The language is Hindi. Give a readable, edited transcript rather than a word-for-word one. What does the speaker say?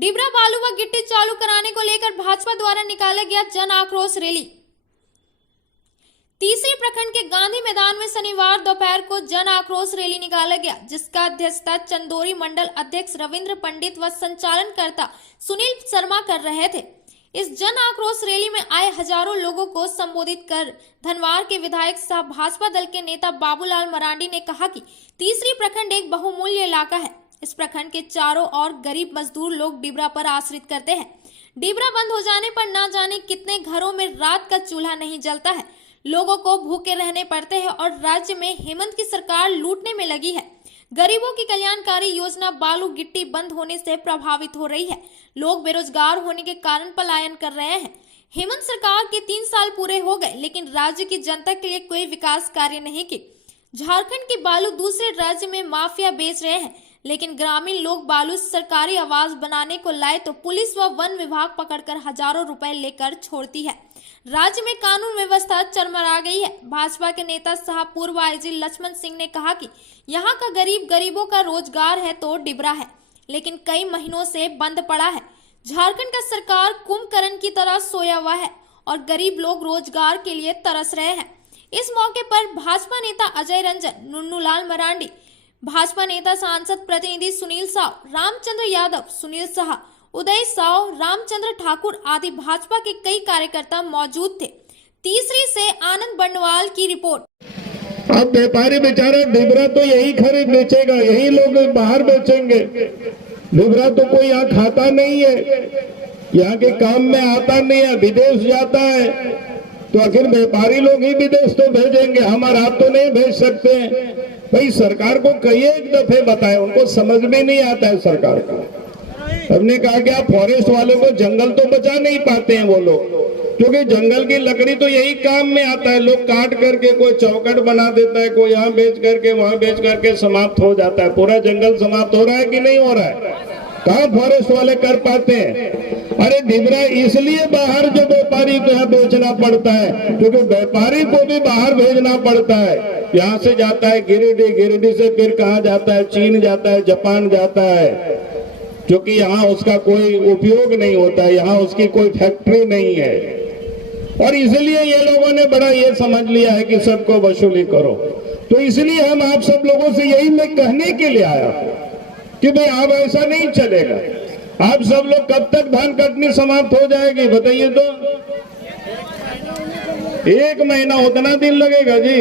डिबरा बालू व गिट्टी चालू कराने को लेकर भाजपा द्वारा निकाला गया जन आक्रोश रैली। तीसरे प्रखंड के गांधी मैदान में शनिवार दोपहर को जन आक्रोश रैली निकाला गया, जिसका अध्यक्षता चंदोरी मंडल अध्यक्ष रविंद्र पंडित व संचालनकर्ता सुनील शर्मा कर रहे थे। इस जन आक्रोश रैली में आए हजारों लोगों को संबोधित कर धनवार के विधायक सह भाजपा दल के नेता बाबूलाल मरांडी ने कहा कि तीसरी प्रखंड एक बहुमूल्य इलाका है। इस प्रखंड के चारों ओर गरीब मजदूर लोग डिबरा पर आश्रित करते हैं। डिबरा बंद हो जाने पर ना जाने कितने घरों में रात का चूल्हा नहीं जलता है, लोगों को भूखे रहने पड़ते हैं और राज्य में हेमंत की सरकार लूटने में लगी है। गरीबों की कल्याणकारी योजना बालू गिट्टी बंद होने से प्रभावित हो रही है। लोग बेरोजगार होने के कारण पलायन कर रहे हैं। हेमंत सरकार के 3 साल पूरे हो गए, लेकिन राज्य की जनता के लिए कोई विकास कार्य नहीं की। झारखंड के बालू दूसरे राज्य में माफिया बेच रहे हैं, लेकिन ग्रामीण लोग बालू सरकारी आवास बनाने को लाए तो पुलिस व वन विभाग पकड़कर हजारों रुपए लेकर छोड़ती है। राज्य में कानून व्यवस्था चरमरा गई है। भाजपा के नेता सह पूर्व आईजी लक्ष्मण सिंह ने कहा कि यहाँ का गरीबों का रोजगार है तो डिबरा है, लेकिन कई महीनों से बंद पड़ा है। झारखंड का सरकार कुंभकर्ण की तरह सोया हुआ है और गरीब लोग रोजगार के लिए तरस रहे हैं। इस मौके पर भाजपा नेता अजय रंजन, नुन्नूलाल मरांडी, भाजपा नेता सांसद प्रतिनिधि सुनील साव, रामचंद्र यादव, सुनील शाह, उदय साव, रामचंद्र ठाकुर आदि भाजपा के कई कार्यकर्ता मौजूद थे। तीसरी से आनंद बंडवाल की रिपोर्ट। अब व्यापारी बेचारा डिबरा तो यही खरीद बेचेगा, यही लोग बाहर बेचेंगे। डिबरा तो कोई यहाँ खाता नहीं है, यहाँ के काम में आता नहीं है, विदेश जाता है, तो आखिर व्यापारी लोग ही विदेश तो भेजेंगे, हमारा आप तो नहीं भेज सकते। भाई सरकार को कई एक दफे बताए, उनको समझ में नहीं आता है सरकार का। हमने कहा कि आप फॉरेस्ट वालों को जंगल तो बचा नहीं पाते हैं वो लोग, क्योंकि जंगल की लकड़ी तो यही काम में आता है। लोग काट करके कोई चौखट बना देता है, कोई यहाँ बेच करके वहां बेच करके समाप्त हो जाता है। पूरा जंगल समाप्त हो रहा है कि नहीं हो रहा है? कहाँ फॉरेस्ट वाले कर पाते हैं? अरे डिबरा इसलिए बाहर जो व्यापारी को यहाँ बेचना पड़ता है, क्योंकि व्यापारी को भी बाहर भेजना पड़ता है। यहाँ से जाता है गिरिडीह, गिरिडीह से फिर कहाँ जाता है? चीन जाता है, जापान जाता है, क्योंकि यहाँ उसका कोई उपयोग नहीं होता है, यहाँ उसकी कोई फैक्ट्री नहीं है। और इसलिए ये लोगों ने बड़ा ये समझ लिया है कि सबको वसूली करो। तो इसलिए हम आप सब लोगों से यही मैं कहने के लिए आया कि भाई अब ऐसा नहीं चलेगा। आप सब लोग कब तक धान कटनी समाप्त हो जाएगी बताइए तो? 1 महीना उतना दिन लगेगा जी।